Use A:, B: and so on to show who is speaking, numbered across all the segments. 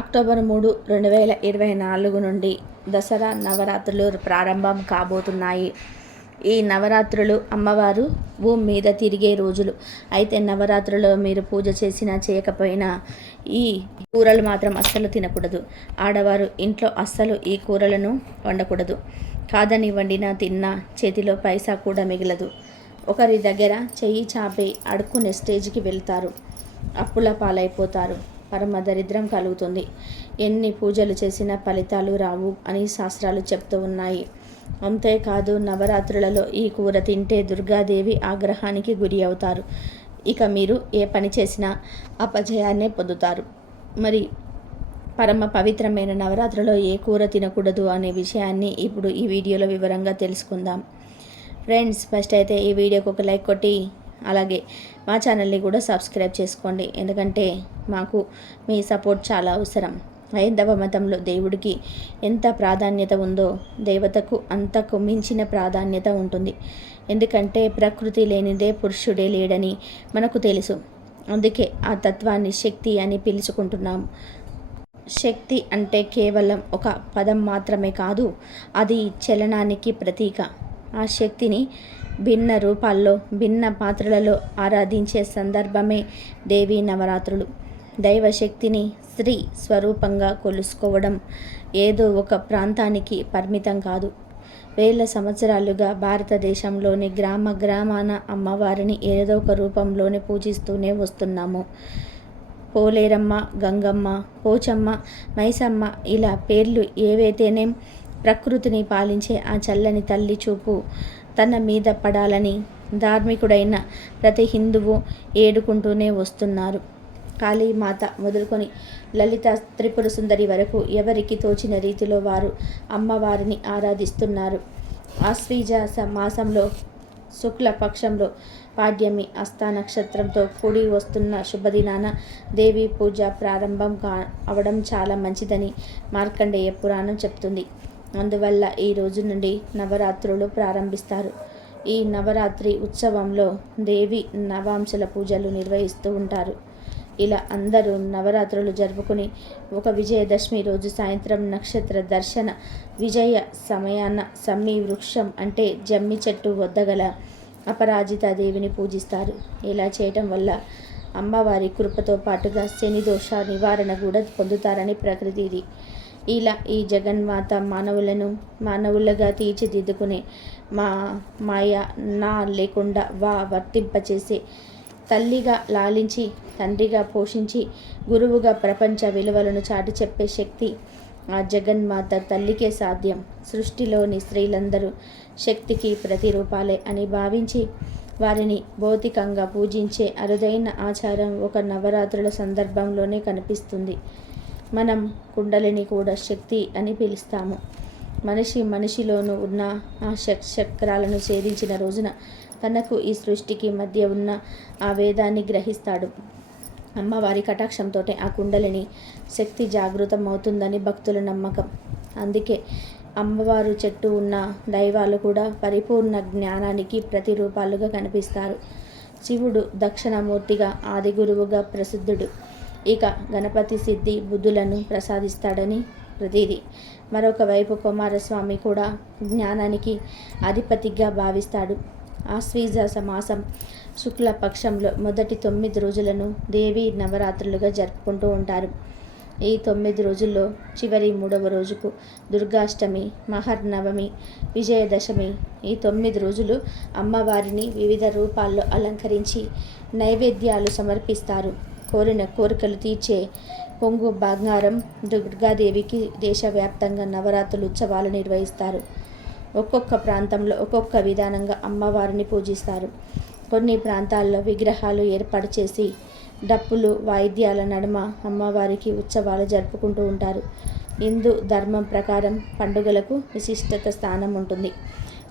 A: October మూడు రెండు వేల ఇరవై నాలుగు నుండి దసరా నవరాత్రులు ప్రారంభం కాబోతున్నాయి. ఈ నవరాత్రులు అమ్మవారు భూమి మీద తిరిగే రోజులు. అయితే నవరాత్రులో మీరు పూజ చేసినా చేయకపోయినా ఈ కూరలు మాత్రం అస్సలు తినకూడదు. ఆడవారు ఇంట్లో అస్సలు ఈ కూరలను వండకూడదు. కాదని వండినా తిన్నా చేతిలో పైసా కూడా మిగలదు. ఒకరి దగ్గర చెయ్యి చాపి అడుక్కునే స్టేజ్కి వెళ్తారు. అప్పుల పాలైపోతారు. పరమ దరిద్రం కలుగుతుంది. ఎన్ని పూజలు చేసినా ఫలితాలు రావు అని శాస్త్రాలు చెప్తూ ఉన్నాయి. అంతేకాదు నవరాత్రులలో ఈ కూర తింటే దుర్గాదేవి ఆగ్రహానికి గురి అవుతారు. ఇక మీరు ఏ పని చేసినా అపజయాన్నే పొందుతారు. మరి పరమ పవిత్రమైన నవరాత్రిలో ఏ కూర తినకూడదు అనే విషయాన్ని ఇప్పుడు ఈ వీడియోలో వివరంగా తెలుసుకుందాం. ఫ్రెండ్స్ ఫస్ట్ అయితే ఈ వీడియోకి ఒక లైక్ కొట్టి అలాగే మా ఛానల్ని కూడా సబ్స్క్రైబ్ చేసుకోండి. ఎందుకంటే మాకు మీ సపోర్ట్ చాలా అవసరం. హైందవ మతంలో దేవుడికి ఎంత ప్రాధాన్యత ఉందో దేవతకు అంతకు మించిన ప్రాధాన్యత ఉంటుంది. ఎందుకంటే ప్రకృతి లేనిదే పురుషుడే లేడని మనకు తెలుసు. అందుకే ఆ తత్వాన్ని శక్తి అని పిలుచుకుంటున్నాము శక్తి అంటే కేవలం ఒక పదం మాత్రమే కాదు అది చలనానికి ప్రతీక. ఆ శక్తిని భిన్న రూపాల్లో భిన్న పాత్రలలో ఆరాధించే సందర్భమే దేవీ నవరాత్రులు. దైవశక్తిని స్త్రీ స్వరూపంగా కొలుసుకోవడం ఏదో ఒక ప్రాంతానికి పరిమితం కాదు. వేల సంవత్సరాలుగా భారతదేశంలోని గ్రామ గ్రామాన అమ్మవారిని ఏదో ఒక రూపంలోనే పూజిస్తూనే వస్తున్నాము. పోలేరమ్మ గంగమ్మ పోచమ్మ మైసమ్మ ఇలా పేర్లు ఏవైతేనేం ప్రకృతిని పాలించే ఆ చల్లని తల్లి చూపు తన మీద పడాలని ధార్మికుడైన ప్రతి హిందువు ఏడుకుంటూనే వస్తున్నారు. కాళీమాత మొదలుకొని లలిత త్రిపుర సుందరి వరకు ఎవరికి తోచిన రీతిలో వారు అమ్మవారిని ఆరాధిస్తున్నారు. ఆశ్వీజ మాసంలో శుక్ల పక్షంలో పాడ్యమి అస్తా నక్షత్రంతో కూడి వస్తున్న శుభదినాన దేవి పూజ ప్రారంభం కా అవడం చాలా మంచిదని మార్కండేయ పురాణం చెప్తుంది. అందువల్ల ఈ రోజు నుండి నవరాత్రులు ప్రారంభిస్తారు. ఈ నవరాత్రి ఉత్సవంలో దేవి నవాంశల పూజలు నిర్వహిస్తూ ఉంటారు. ఇలా అందరూ నవరాత్రులు జరుపుకుని ఒక విజయదశమి రోజు సాయంత్రం నక్షత్ర దర్శన విజయ సమయాన సమ్మి వృక్షం అంటే జమ్మి చెట్టు వద్దగల అపరాజిత దేవిని పూజిస్తారు. ఇలా చేయటం వల్ల అమ్మవారి కృపతో పాటుగా శని దోష నివారణ కూడా పొందుతారని ప్రకృతిది ఇలా ఈ జగన్మాత మానవులను మానవులుగా తీర్చిదిద్దుకునే మా మాయ నా లేకుండా వా వర్తింపచేసే తల్లిగా లాలించి తండ్రిగా పోషించి గురువుగా ప్రపంచ విలువలను చాటి చెప్పే శక్తి ఆ జగన్మాత తల్లికే సాధ్యం. సృష్టిలోని స్త్రీలందరూ శక్తికి ప్రతిరూపాలే అని భావించి వారిని భౌతికంగా పూజించే అరుదైన ఆచారం ఒక నవరాత్రుల సందర్భంలోనే కనిపిస్తుంది. మనం కుండలిని కూడా శక్తి అని పిలుస్తాము. మనిషి మనిషిలోనూ ఉన్న ఆ శక్ చక్రాలను ఛేదించిన రోజున తనకు ఈ సృష్టికి మధ్య ఉన్న ఆ వేదాన్ని గ్రహిస్తాడు. అమ్మవారి కటాక్షంతో ఆ కుండలిని శక్తి జాగృతం అవుతుందని భక్తుల నమ్మకం. అందుకే అమ్మవారు చెట్టు ఉన్న దైవాలు కూడా పరిపూర్ణ జ్ఞానానికి ప్రతిరూపాలుగా కనిపిస్తారు. శివుడు దక్షిణమూర్తిగా ఆది గురువుగా ప్రసిద్ధుడు. ఇక గణపతి సిద్ధి బుద్ధులను ప్రసాదిస్తాడని ప్రతీది. మరొక వైపు కుమారస్వామి కూడా జ్ఞానానికి అధిపతిగా భావిస్తాడు. ఆశ్వీజ మాసం శుక్లపక్షంలో మొదటి తొమ్మిది రోజులను దేవి నవరాత్రులుగా జరుపుకుంటూ ఉంటారు. ఈ తొమ్మిది రోజుల్లో చివరి మూడవ రోజుకు దుర్గాష్టమి మహర్నవమి విజయదశమి ఈ తొమ్మిది రోజులు అమ్మవారిని వివిధ రూపాల్లో అలంకరించి నైవేద్యాలు సమర్పిస్తారు. కోరిన కోరికలు తీర్చే పొంగు బంగారం దుర్గాదేవికి దేశవ్యాప్తంగా నవరాత్రులు ఉత్సవాలు నిర్వహిస్తారు. ఒక్కొక్క ప్రాంతంలో ఒక్కొక్క విధానంగా అమ్మవారిని పూజిస్తారు. కొన్ని ప్రాంతాల్లో విగ్రహాలు ఏర్పాటు చేసి డప్పులు వాయిద్యాల నడుమ అమ్మవారికి ఉత్సవాలు జరుపుకుంటూ ఉంటారు. హిందూ ధర్మం ప్రకారం పండుగలకు విశిష్టత స్థానం ఉంటుంది.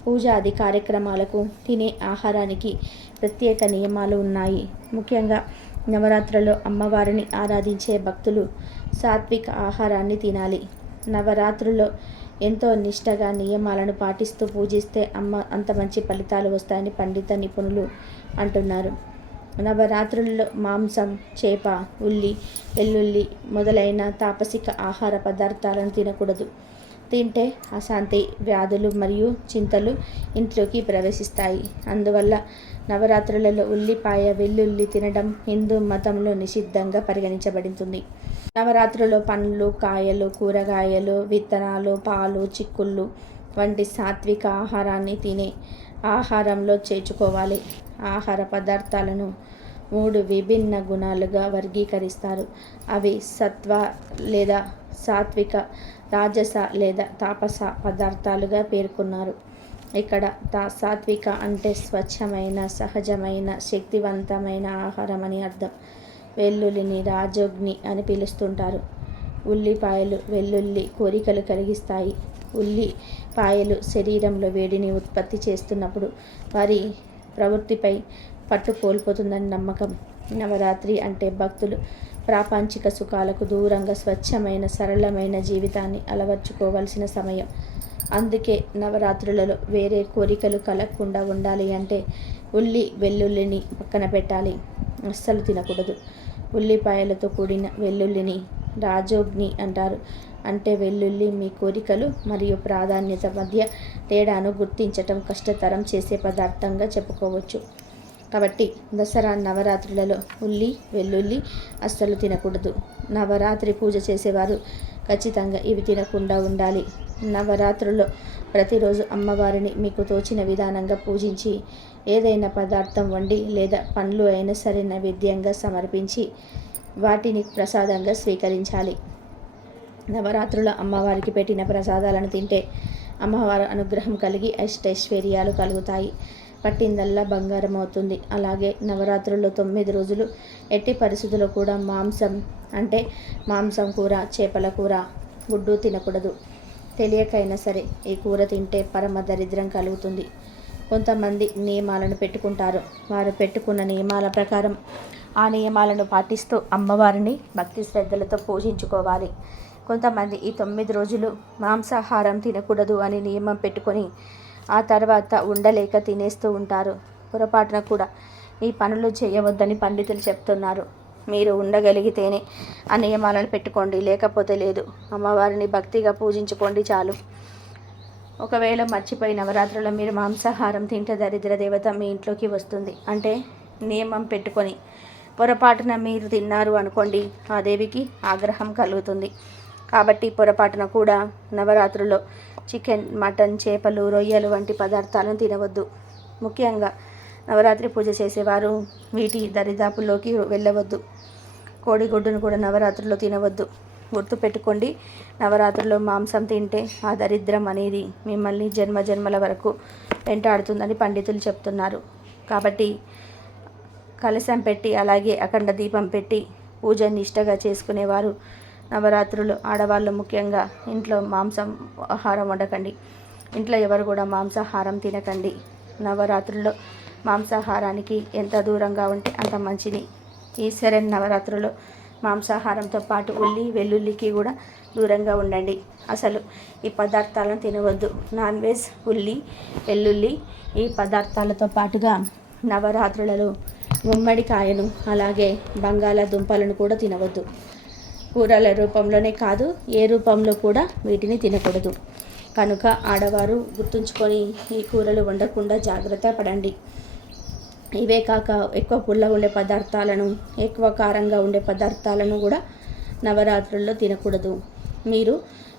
A: పూజాది కార్యక్రమాలకు తినే ఆహారానికి ప్రత్యేక నియమాలు ఉన్నాయి. ముఖ్యంగా నవరాత్రుల్లో అమ్మవారిని ఆరాధించే భక్తులు సాత్విక ఆహారాన్ని తినాలి. నవరాత్రుల్లో ఎంతో నిష్టగా నియమాలను పాటిస్తూ పూజిస్తే అమ్మ అంత మంచి ఫలితాలు వస్తాయని పండిత నిపుణులు అంటున్నారు. నవరాత్రుల్లో మాంసం చేప ఉల్లి వెల్లుల్లి మొదలైన తాపసిక ఆహార పదార్థాలను తినకూడదు. తింటే అశాంతి వ్యాధులు మరియు చింతలు ఇంట్లోకి ప్రవేశిస్తాయి. అందువల్ల నవరాత్రులలో ఉల్లిపాయ వెల్లుల్లి తినడం హిందూ మతంలో నిషిద్ధంగా పరిగణించబడుతుంది నవరాత్రులలో పండ్లు కాయలు కూరగాయలు విత్తనాలు పాలు చిక్కుళ్ళు వంటి సాత్విక ఆహారాన్ని తినే ఆహారంలో చేర్చుకోవాలి. ఆహార పదార్థాలను మూడు విభిన్న గుణాలుగా వర్గీకరిస్తారు. అవి సత్వ లేదా సాత్విక రాజస లేదా తాపస పదార్థాలుగా పేర్కొన్నారు. ఇక్కడ తా సాత్విక అంటే స్వచ్ఛమైన సహజమైన శక్తివంతమైన ఆహారం అని అర్థం. వెల్లుల్లిని రాజోగ్ని అని పిలుస్తుంటారు. ఉల్లిపాయలు వెల్లుల్లి కోరికలు కలిగిస్తాయి. ఉల్లిపాయలు శరీరంలో వేడిని ఉత్పత్తి చేస్తున్నప్పుడు వారి ప్రవృత్తిపై పట్టు కోల్పోతుందని నమ్మకం. నవరాత్రి అంటే భక్తులు ప్రాపంచిక సుఖాలకు దూరంగా స్వచ్ఛమైన సరళమైన జీవితాన్ని అలవర్చుకోవలసిన సమయం. అందుకే నవరాత్రులలో వేరే కోరికలు కలగకుండా ఉండాలి అంటే ఉల్లి వెల్లుల్లిని పక్కన పెట్టాలి. అస్సలు తినకూడదు. ఉల్లిపాయలతో కూడిన వెల్లుల్లిని రాజోగ్ని అంటారు. అంటే వెల్లుల్లి మీ కోరికలు మరియు ప్రాధాన్యత మధ్య తేడాను గుర్తించటం కష్టతరం చేసే పదార్థంగా చెప్పుకోవచ్చు. కాబట్టి దసరా నవరాత్రులలో ఉల్లి వెల్లుల్లి అస్సలు తినకూడదు. నవరాత్రి పూజ చేసేవారు ఖచ్చితంగా ఇవి తినకుండా ఉండాలి. నవరాత్రుల్లో ప్రతిరోజు అమ్మవారిని మీకు తోచిన విధానంగా పూజించి ఏదైనా పదార్థం వండి లేదా పండ్లు అయినా సరే నైవేద్యంగా సమర్పించి వాటిని ప్రసాదంగా స్వీకరించాలి. నవరాత్రుల అమ్మవారికి పెట్టిన ప్రసాదాలను తింటే అమ్మవారి అనుగ్రహం కలిగి అష్టైశ్వర్యాలు కలుగుతాయి. పట్టిందల్లా బంగారం అవుతుంది. అలాగే నవరాత్రుల్లో తొమ్మిది రోజులు ఎట్టి పరిస్థితుల్లో కూడా మాంసం అంటే మాంసం కూర చేపల కూర గుడ్డు తినకూడదు. తెలియకైనా సరే ఈ కూర తింటే పరమ దరిద్రం కలుగుతుంది. కొంతమంది నియమాలను పెట్టుకుంటారు. వారు పెట్టుకున్న నియమాల ప్రకారం ఆ నియమాలను పాటిస్తూ అమ్మవారిని భక్తి శ్రద్ధలతో పూజించుకోవాలి. కొంతమంది ఈ తొమ్మిది రోజులు మాంసాహారం తినకూడదు అని నియమం పెట్టుకొని ఆ తర్వాత ఉండలేక తినేస్తూ ఉంటారు. పొరపాటున కూడా ఈ పనులు చేయవద్దని పండితులు చెప్తున్నారు. మీరు ఉండగలిగితేనే ఆ నియమాలను పెట్టుకోండి. లేకపోతే లేదు. అమ్మవారిని భక్తిగా పూజించుకోండి చాలు. ఒకవేళ మర్చిపోయి నవరాత్రుల మీరు మాంసాహారం తింటే దరిద్ర దేవత మీ ఇంట్లోకి వస్తుంది. అంటే నియమం పెట్టుకొని పొరపాటున మీరు తిన్నారు అనుకోండి ఆ దేవికి ఆగ్రహం కలుగుతుంది. కాబట్టి పొరపాటున కూడా నవరాత్రుల్లో చికెన్ మటన్ చేపలు రొయ్యలు వంటి పదార్థాలను తినవద్దు. ముఖ్యంగా నవరాత్రి పూజ చేసేవారు. వీటి దరిదాపుల్లోకి వెళ్ళవద్దు. కోడిగుడ్డును కూడా నవరాత్రిలో తినవద్దు. గుర్తుపెట్టుకోండి నవరాత్రిలో మాంసం తింటే ఆ దరిద్రం అనేది మిమ్మల్ని జన్మ జన్మల వరకు వెంటాడుతుందని పండితులు చెప్తున్నారు. కాబట్టి కలశం పెట్టి అలాగే అఖండ దీపం పెట్టి పూజ నిష్టగా చేసుకునేవారు నవరాత్రులు. ఆడవాళ్ళు ముఖ్యంగా ఇంట్లో మాంసం ఆహారం వండకండి. ఇంట్లో ఎవరు కూడా మాంసాహారం తినకండి. నవరాత్రుల్లో మాంసాహారానికి ఎంత దూరంగా ఉంటే అంత మంచిది. ఈ శరణ్ నవరాత్రులు మాంసాహారంతో పాటు ఉల్లి వెల్లుల్లికి కూడా దూరంగా ఉండండి. అసలు ఈ పదార్థాలను తినవద్దు. నాన్ వెజ్ ఉల్లి వెల్లుల్లి ఈ పదార్థాలతో పాటుగా నవరాత్రులలో గుమ్మడికాయను అలాగే బంగాళాదుంపలను కూడా తినవద్దు. కూరల రూపంలోనే కాదు ఏ రూపంలో కూడా వీటిని తినకూడదు. కనుక ఆడవారు గుర్తుంచుకొని ఈ కూరలు వండకుండా జాగ్రత్త పడండి. ఇవే కాక ఎక్కువ పుల్లగా ఉండే పదార్థాలను ఎక్కువ కారంగా ఉండే పదార్థాలను కూడా నవరాత్రుల్లో తినకూడదు. మీరు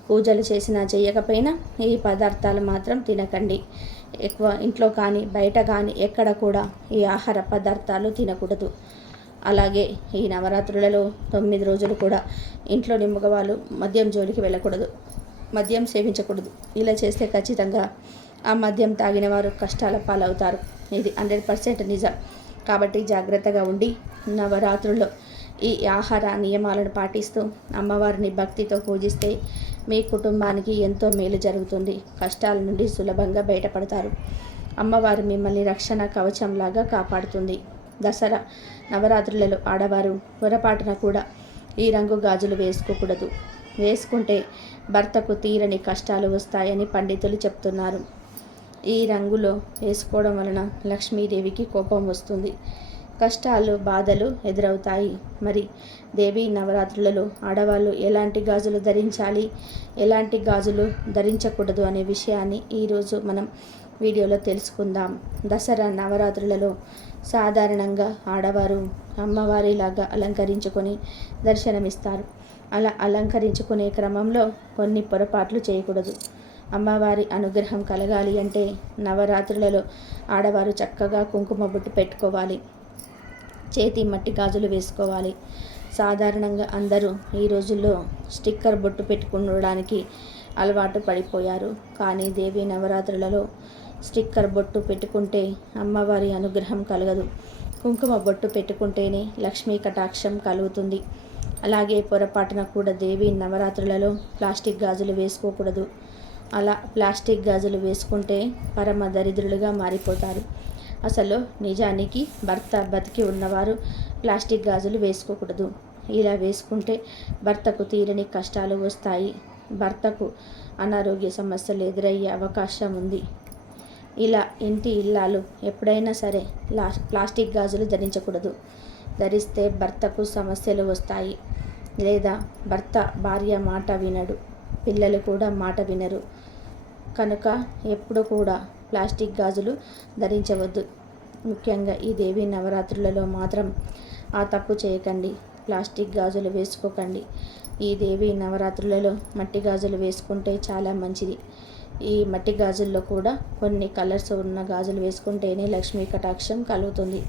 A: పూజలు చేసినా చేయకపోయినా ఈ పదార్థాలు మాత్రం తినకండి. ఎక్కువ ఇంట్లో కానీ బయట కానీ ఎక్కడ కూడా ఈ ఆహార పదార్థాలు తినకూడదు. అలాగే ఈ నవరాత్రులలో తొమ్మిది రోజులు కూడా ఇంట్లోని మగవాళ్ళు మద్యం జోలికి వెళ్ళకూడదు. మద్యం సేవించకూడదు. ఇలా చేస్తే ఖచ్చితంగా ఆ మద్యం తాగిన వారు కష్టాల పాలవుతారు. ఇది హండ్రెడ్ పర్సెంట్ నిజం. కాబట్టి జాగ్రత్తగా ఉండి నవరాత్రుల్లో ఈ ఆహార నియమాలను పాటిస్తూ అమ్మవారిని భక్తితో పూజిస్తే మీ కుటుంబానికి ఎంతో మేలు జరుగుతుంది. కష్టాల నుండి సులభంగా బయటపడతారు. అమ్మవారు మిమ్మల్ని రక్షణ కవచంలాగా కాపాడుతుంది. దసరా నవరాత్రులలో ఆడవారు పొరపాటున కూడా ఈ రంగు గాజులు వేసుకోకూడదు. వేసుకుంటే భర్తకు తీరని కష్టాలు వస్తాయని పండితులు చెప్తున్నారు. ఈ రంగులో వేసుకోవడం వలన లక్ష్మీదేవికి కోపం వస్తుంది. కష్టాలు బాధలు ఎదురవుతాయి. మరి దేవి నవరాత్రులలో ఆడవాళ్ళు ఎలాంటి గాజులు ధరించాలి? ఎలాంటి గాజులు ధరించకూడదు అనే విషయాన్ని ఈరోజు మనం వీడియోలో తెలుసుకుందాం. దసరా నవరాత్రులలో సాధారణంగా ఆడవారు అమ్మవారిలాగా అలంకరించుకొని దర్శనమిస్తారు. అలా అలంకరించుకునే క్రమంలో కొన్ని పొరపాట్లు చేయకూడదు. అమ్మవారి అనుగ్రహం కలగాలి అంటే నవరాత్రులలో ఆడవారు చక్కగా కుంకుమ బొట్టు పెట్టుకోవాలి. చేతి మట్టి గాజులు వేసుకోవాలి. సాధారణంగా అందరూ ఈ రోజుల్లో స్టిక్కర్ బొట్టు పెట్టుకుండడానికి అలవాటు పడిపోయారు. కానీ దేవి నవరాత్రులలో స్టిక్కర్ బొట్టు పెట్టుకుంటే అమ్మవారి అనుగ్రహం కలగదు. కుంకుమ బొట్టు పెట్టుకుంటేనే లక్ష్మీ కటాక్షం కలుగుతుంది. అలాగే పొరపాటున కూడా దేవి నవరాత్రులలో ప్లాస్టిక్ గాజులు వేసుకోకూడదు. అలా ప్లాస్టిక్ గాజులు వేసుకుంటే పరమ దరిద్రులుగా మారిపోతారు. అసలు నిజానికి భర్త బతికి ఉన్నవారు ప్లాస్టిక్ గాజులు వేసుకోకూడదు. ఇలా వేసుకుంటే భర్తకు తీరని కష్టాలు వస్తాయి. భర్తకు అనారోగ్య సమస్యలు ఎదురయ్యే అవకాశం ఉంది. ఇలా ఇంటి ఇల్లాలు ఎప్పుడైనా సరే లా ప్లాస్టిక్ గాజులు ధరించకూడదు. ధరిస్తే భర్తకు సమస్యలు వస్తాయి. లేదా భర్త భార్య మాట వినడు. పిల్లలు కూడా మాట వినరు. కనుక ఎప్పుడు కూడా ప్లాస్టిక్ గాజులు ధరించవద్దు. ముఖ్యంగా ఈ దేవి నవరాత్రులలో మాత్రం ఆ తప్పు చేయకండి. ప్లాస్టిక్ గాజులు వేసుకోకండి. ఈ దేవి నవరాత్రులలో మట్టి గాజులు వేసుకుంటే చాలా మంచిది. ఈ మట్టి గాజుల్లో కూడా కొన్ని కలర్స్ ఉన్న గాజులు వేసుకుంటేనే లక్ష్మీ కటాక్షం కలుగుతుంది.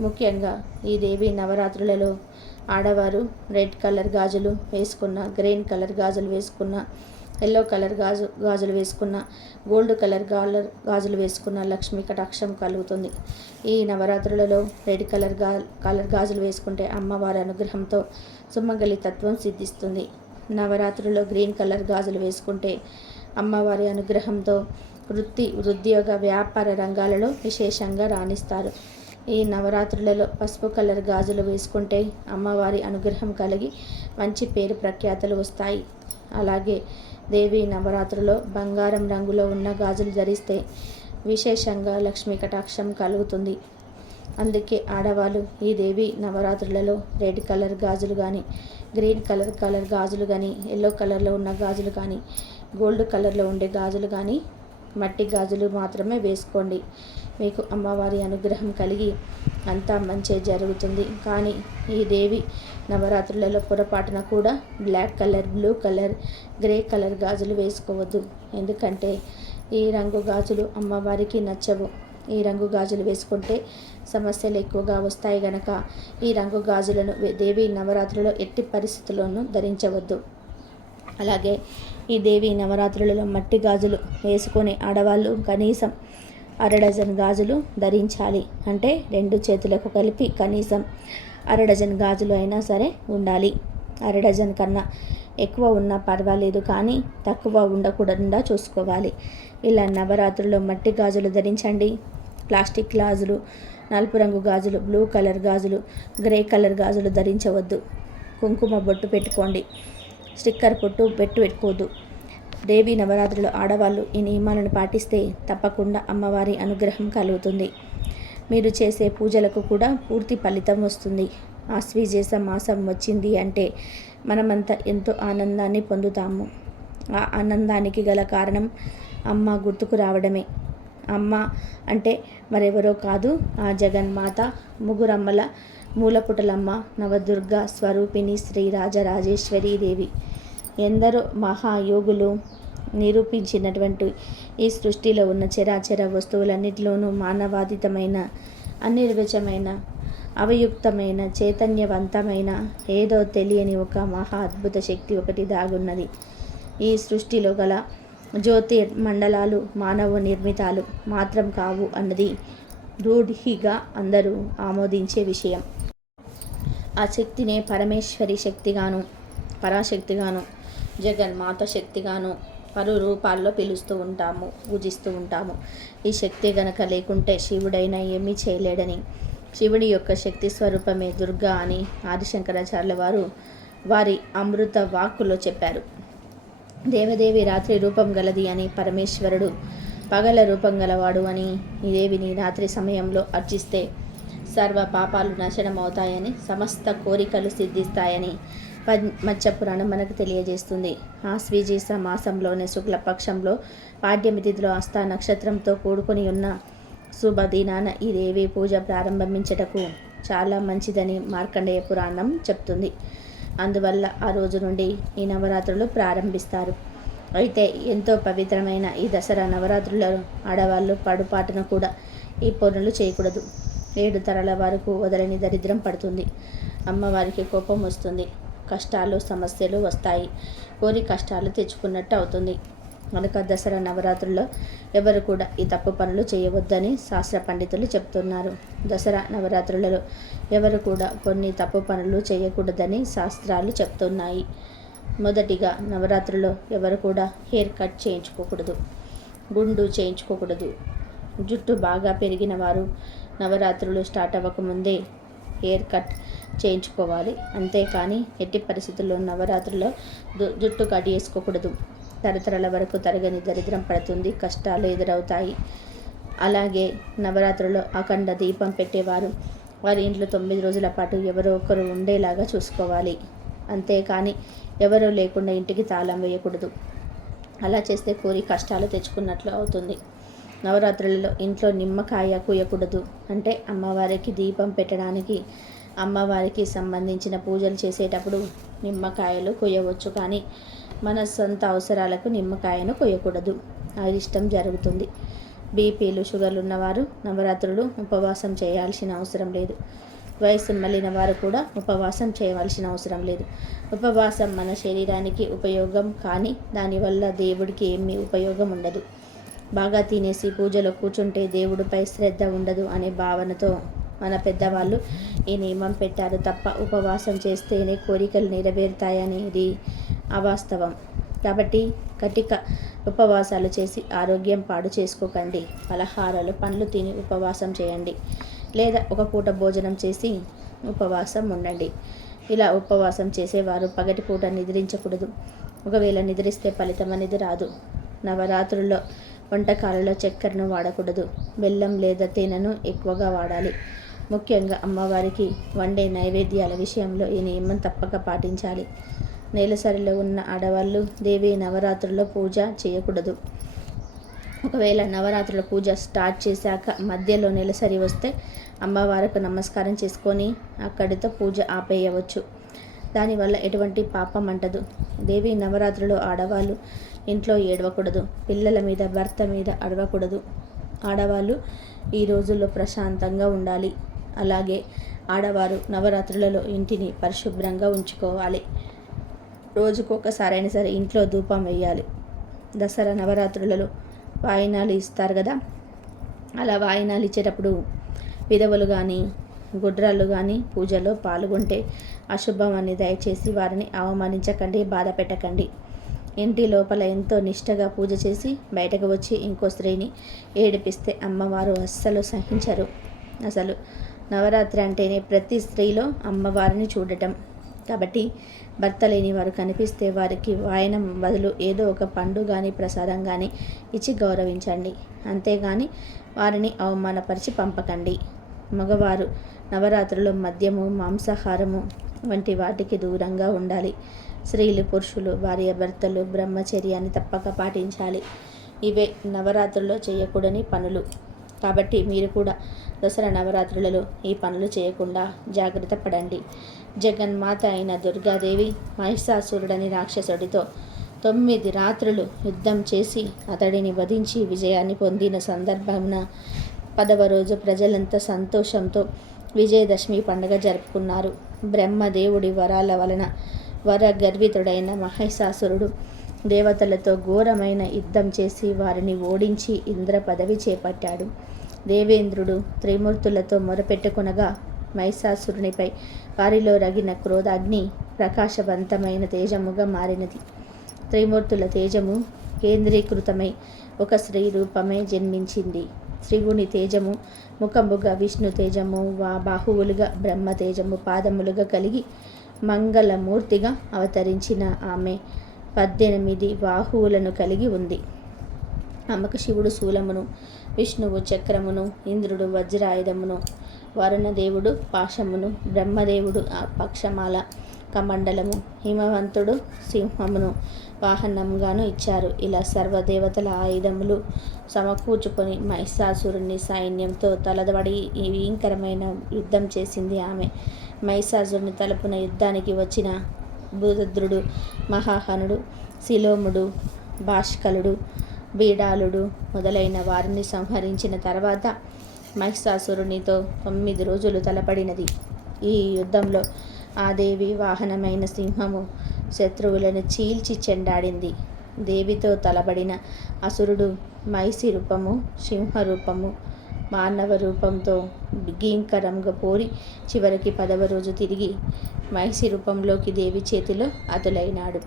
A: ముఖ్యంగా ఈ దేవి నవరాత్రులలో ఆడవారు రెడ్ కలర్ గాజులు వేసుకున్న గ్రీన్ కలర్ గాజులు వేసుకున్న ఎల్లో కలర్ గాజు గాజులు వేసుకున్న గోల్డ్ కలర్ గాలర్ గాజులు వేసుకున్న లక్ష్మి కటాక్షం కలుగుతుంది. ఈ నవరాత్రులలో రెడ్ కలర్గా కలర్ గాజులు వేసుకుంటే అమ్మవారి అనుగ్రహంతో సుమంగళి తత్వం సిద్ధిస్తుంది. నవరాత్రుల్లో గ్రీన్ కలర్ గాజులు వేసుకుంటే అమ్మవారి అనుగ్రహంతో వృత్తి ఉద్యోగ వ్యాపార రంగాలలో విశేషంగా రాణిస్తారు. ఈ నవరాత్రులలో పసుపు కలర్ గాజులు వేసుకుంటే అమ్మవారి అనుగ్రహం కలిగి మంచి పేరు ప్రఖ్యాతలు వస్తాయి. అలాగే దేవి నవరాత్రులో బంగారం రంగులో ఉన్న గాజులు ధరిస్తే విశేషంగా లక్ష్మీ కటాక్షం కలుగుతుంది. అందుకే ఆడవాళ్ళు ఈ దేవి నవరాత్రులలో రెడ్ కలర్ గాజులు కానీ గ్రీన్ కలర్ కలర్ గాజులు కానీ ఎల్లో కలర్లో ఉన్న గాజులు కానీ గోల్డ్ కలర్లో ఉండే గాజులు కానీ మట్టి గాజులు మాత్రమే వేసుకోండి. మీకు అమ్మవారి అనుగ్రహం కలిగి అంతా మంచి జరుగుతుంది. కానీ ఈ దేవి నవరాత్రులలో పొరపాటున కూడా black colour blue colour grey colour గాజులు వేసుకోవద్దు. ఎందుకంటే ఈ రంగు గాజులు అమ్మవారికి నచ్చవు. ఈ రంగు గాజులు వేసుకుంటే సమస్యలు ఎక్కువగా వస్తాయి గనక ఈ రంగు గాజులను దేవి నవరాత్రులలో ఎట్టి పరిస్థితుల్లోనూ ధరించవద్దు. అలాగే ఈ దేవి నవరాత్రులలో మట్టి గాజులు వేసుకొని ఆడవాళ్ళు కనీసం అర డజన్ గాజులు ధరించాలి. అంటే రెండు చేతులకు కలిపి కనీసం అర డజన్ గాజులు అయినా సరే ఉండాలి. అర డజన్ కన్నా ఎక్కువ ఉన్నా పర్వాలేదు కానీ తక్కువ ఉండకూడకుండా చూసుకోవాలి. ఇలా నవరాత్రుల్లో మట్టి గాజులు ధరించండి. ప్లాస్టిక్ గాజులు నలుపు రంగు గాజులు బ్లూ కలర్ గాజులు గ్రే కలర్ గాజులు ధరించవద్దు. కుంకుమ బొట్టు పెట్టుకోండి. స్టిక్కర్ పొట్టు పెట్టు పెట్టుకోదు దేవి నవరాత్రులు ఆడవాళ్ళు ఈ నియమాలను పాటిస్తే తప్పకుండా అమ్మవారి అనుగ్రహం కలుగుతుంది. మీరు చేసే పూజలకు కూడా పూర్తి ఫలితం వస్తుంది. ఆశ్వీజేస మాసం వచ్చింది అంటే మనమంతా ఎంతో ఆనందాన్ని పొందుతాము. ఆ ఆనందానికి గల కారణం అమ్మ గుర్తుకు రావడమే. అమ్మ అంటే మరెవరో కాదు ఆ జగన్మాత ముగ్గురమ్మల మూలపుటలమ్మ నవదుర్గ స్వరూపిణి శ్రీ రాజరాజేశ్వరీ దేవి ఎందరో మహాయోగులు నిరూపించినటువంటి ఈ సృష్టిలో ఉన్న చరాచర వస్తువులన్నిటిలోనూ మానవాధితమైన అనిర్వచమైన అవయుక్తమైన చైతన్యవంతమైన ఏదో తెలియని ఒక మహా అద్భుత శక్తి ఒకటి దాగున్నది. ఈ సృష్టిలో గల జ్యోతి మండలాలు మానవ నిర్మితాలు మాత్రం కావు అన్నది రూఢిగా అందరూ ఆమోదించే విషయం. ఆ శక్తినే పరమేశ్వరి శక్తిగాను పరాశక్తిగాను జగన్మాత శక్తిగాను పలు రూపాల్లో పిలుస్తూ ఉంటాము పూజిస్తూ ఉంటాము. ఈ శక్తి గనక లేకుంటే శివుడైనా ఏమీ చేయలేడని. శివుడి యొక్క శక్తి స్వరూపమే దుర్గా అని ఆదిశంకరాచార్యుల వారు వారి అమృత వాక్కులో చెప్పారు. దేవదేవి రాత్రి రూపం గలది అని పరమేశ్వరుడు పగల రూపం గలవాడు అని ఈ దేవిని రాత్రి సమయంలో అర్చిస్తే సర్వ పాపాలు నాశనమవుతాయని సమస్త కోరికలు సిద్ధిస్తాయని మత్స్యపురాణం మనకు తెలియజేస్తుంది. ఆశ్వీజీస మాసంలోని శుక్లపక్షంలో పాడ్యమి తిథిలో హస్త నక్షత్రంతో కూడుకొని ఉన్న శుభదినాన ఈ దేవి పూజ ప్రారంభించటకు చాలా మంచిదని మార్కండేయ పురాణం చెప్తుంది. అందువల్ల ఆ రోజు నుండి ఈ నవరాత్రులు ప్రారంభిస్తారు. అయితే ఎంతో పవిత్రమైన ఈ దసరా నవరాత్రులలో ఆడవాళ్ళు పడుపాటున కూడా ఈ పనులు చేయకూడదు. ఏడు తరాల వరకు వదలని దరిద్రం పడుతుంది. అమ్మవారికి కోపం వస్తుంది. కష్టాలు సమస్యలు వస్తాయి. కోరి కష్టాలు తెచ్చుకున్నట్టు అవుతుంది. కనుక దసరా నవరాత్రుల్లో ఎవరు కూడా ఈ తప్పు పనులు చేయవద్దని శాస్త్ర పండితులు చెప్తున్నారు. దసరా నవరాత్రులలో ఎవరు కూడా కొన్ని తప్పు పనులు చేయకూడదని శాస్త్రాలు చెప్తున్నాయి. మొదటిగా నవరాత్రుల్లో ఎవరు కూడా హెయిర్ కట్ చేయించుకోకూడదు. గుండు చేయించుకోకూడదు. జుట్టు బాగా పెరిగిన వారు నవరాత్రులు స్టార్ట్ అవ్వకముందే హెయిర్ కట్ చేయించుకోవాలి. అంతేకాని ఎట్టి పరిస్థితుల్లో నవరాత్రిలో జుట్టు కట్ చేసుకోకూడదు. తరతరాల వరకు తరగని దరిద్రం పడుతుంది కష్టాలు ఎదురవుతాయి. అలాగే నవరాత్రుల్లో అఖండ దీపం పెట్టేవారు. వారి ఇంట్లో తొమ్మిది రోజుల పాటు ఎవరో ఒకరు ఉండేలాగా చూసుకోవాలి. అంతేకాని ఎవరూ లేకుండా ఇంటికి తాళం వేయకూడదు. అలా చేస్తే కోరి కష్టాలు తెచ్చుకున్నట్లు అవుతుంది. నవరాత్రులలో ఇంట్లో నిమ్మకాయ కూయకూడదు. అంటే అమ్మవారికి దీపం పెట్టడానికి అమ్మవారికి సంబంధించిన పూజలు చేసేటప్పుడు నిమ్మకాయలు కొయ్యవచ్చు కానీ మన సొంత అవసరాలకు నిమ్మకాయను కొయ్యకూడదు ఇష్టం జరుగుతుంది. బీపీలు షుగర్లు ఉన్నవారు నవరాత్రులు ఉపవాసం చేయాల్సిన అవసరం లేదు. వయసు మళ్ళిన వారు కూడా ఉపవాసం చేయవలసిన అవసరం లేదు. ఉపవాసం మన శరీరానికి ఉపయోగం కానీ దానివల్ల దేవుడికి ఏమీ ఉపయోగం ఉండదు. బాగా తినేసి పూజలో కూర్చుంటే దేవుడిపై శ్రద్ధ ఉండదు అనే భావనతో మన పెద్దవాళ్ళు ఈ నియమం పెట్టారు తప్ప ఉపవాసం చేస్తేనే కోరికలు నెరవేరుతాయనేది అవాస్తవం. కాబట్టి కటిక ఉపవాసాలు చేసి ఆరోగ్యం పాడు చేసుకోకండి. పలహారాలు పండ్లు తిని ఉపవాసం చేయండి. లేదా ఒక పూట భోజనం చేసి ఉపవాసం ఉండండి. ఇలా ఉపవాసం చేసేవారు పగటి పూట నిద్రించకూడదు. ఒకవేళ నిద్రిస్తే ఫలితం అనేది రాదు. నవరాత్రుల్లో వంటకాలలో చక్కెరను వాడకూడదు. బెల్లం లేదా తేనెను ఎక్కువగా వాడాలి. ముఖ్యంగా అమ్మవారికి వండే నైవేద్యాల విషయంలో ఈ నియమం తప్పక పాటించాలి. నేలసరిలో ఉన్న ఆడవాళ్ళు దేవి నవరాత్రుల్లో పూజ చేయకూడదు. ఒకవేళ నవరాత్రుల పూజ స్టార్ట్ చేశాక మధ్యలో నెలసరి వస్తే అమ్మవారికి నమస్కారం చేసుకొని అక్కడితో పూజ ఆపేయవచ్చు. దానివల్ల ఎటువంటి పాపం అంటదు. దేవి నవరాత్రులు ఆడవాళ్ళు ఇంట్లో ఏడవకూడదు. పిల్లల మీద భర్త మీద అడవకూడదు. ఆడవాళ్ళు ఈ రోజుల్లో ప్రశాంతంగా ఉండాలి. అలాగే ఆడవారు నవరాత్రులలో ఇంటిని పరిశుభ్రంగా ఉంచుకోవాలి. రోజుకు ఒకసారైనా సరే ఇంట్లో ధూపం వేయాలి దసరా నవరాత్రులలో వాయినాలు ఇస్తారు కదా? అలా వాయినాలు ఇచ్చేటప్పుడు విధవులు కానీ గుడ్రాలు కానీ పూజలో పాల్గొంటే అశుభం అని దయచేసి వారిని అవమానించకండి బాధ పెట్టకండి. ఇంటి లోపల ఎంతో నిష్టగా పూజ చేసి బయటకు వచ్చి ఇంకో స్త్రీని ఏడిపిస్తే అమ్మవారు అస్సలు సహించరు. అసలు నవరాత్రి అంటేనే ప్రతి స్త్రీలో అమ్మవారిని చూడటం. కాబట్టి భర్త లేని వారు కనిపిస్తే వారికి వాయనం బదులు ఏదో ఒక పండు కానీ ప్రసాదం కానీ ఇచ్చి గౌరవించండి. అంతేగాని వారిని అవమానపరిచి పంపకండి. మగవారు నవరాత్రులు మద్యము మాంసాహారము వంటి వాటికి దూరంగా ఉండాలి. స్త్రీలు పురుషులు భార్య భర్తలు బ్రహ్మచర్యాన్ని తప్పక పాటించాలి. ఇవే నవరాత్రుల్లో చేయకూడని పనులు. కాబట్టి మీరు కూడా దసరా నవరాత్రులలో ఈ పనులు చేయకుండా జాగ్రత్త పడండి. జగన్మాత అయిన దుర్గాదేవి మహిషాసురుడని రాక్షసుడితో తొమ్మిది రాత్రులు యుద్ధం చేసి అతడిని వధించి విజయాన్ని పొందిన సందర్భమున పదవ రోజు ప్రజలంతా సంతోషంతో విజయదశమి పండుగ జరుపుకున్నారు. బ్రహ్మదేవుడి వరాల వలన వర గర్వితుడైన మహిషాసురుడు దేవతలతో ఘోరమైన యుద్ధం చేసి వారిని ఓడించి ఇంద్ర పదవి చేపట్టాడు. దేవేంద్రుడు త్రిమూర్తులతో మొరపెట్టుకునగా మహిషాసురునిపై వారిలో రగిన క్రోధాగ్ని ప్రకాశవంతమైన తేజముగా మారినది. త్రిమూర్తుల తేజము కేంద్రీకృతమై ఒక స్త్రీ రూపమే జన్మించింది. శ్రీవుని తేజము ముఖముగా విష్ణు తేజము వా బాహువులుగా బ్రహ్మ తేజము పాదములుగా కలిగి మంగళమూర్తిగా అవతరించిన ఆమె పద్దెనిమిది బాహువులను కలిగి ఉంది. ఆమెకు శివుడు శూలమును విష్ణువు చక్రమును ఇంద్రుడు వజ్రాయుధమును వరుణదేవుడు పాశమును బ్రహ్మదేవుడు పక్షమాల కమండలము హిమవంతుడు సింహమును వాహనంగాను ఇచ్చారు. ఇలా సర్వదేవతల ఆయుధములు సమకూర్చుకొని మహిషాసురుని సైన్యంతో తలదబడి భయంకరమైన యుద్ధం చేసింది ఆమె. మహిషాసురుని తలుపున యుద్ధానికి వచ్చిన భూదద్రుడు మహాహనుడు శిలోముడు భాష్కలుడు బీడాలుడు మొదలైన వారిని సంహరించిన తర్వాత మహిషాసురునితో తొమ్మిది రోజులు తలపడినది. ఈ యుద్ధంలో ఆ దేవి వాహనమైన సింహము శత్రువులను చీల్చి చెండాడింది. దేవితో తలబడిన అసురుడు మైసి రూపము సింహ రూపము మానవ రూపంతో భీంకరంగా పోరి చివరికి పదవ రోజు తిరిగి మహిషి రూపంలోకి దేవి చేతిలో అతులైనాడు.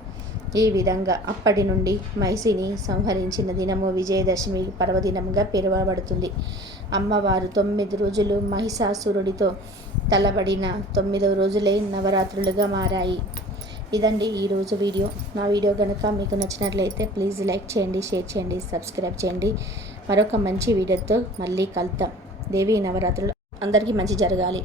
A: ఈ విధంగా అప్పటి నుండి మైసిని సంహరించిన దినము విజయదశమి పర్వదినంగా పిలువబడుతుంది. అమ్మవారు తొమ్మిది రోజులు మహిషాసురుడితో తలబడిన తొమ్మిదవ రోజులే నవరాత్రులుగా మారాయి. ఇదండి ఈరోజు వీడియో. నా వీడియో కనుక మీకు నచ్చినట్లయితే ప్లీజ్ లైక్ చేయండి షేర్ చేయండి సబ్స్క్రైబ్ చేయండి. మరొక మంచి వీడియోతో మళ్ళీ కలుద్దాం. దేవి నవరాత్రులు అందరికీ మంచి జరగాలి.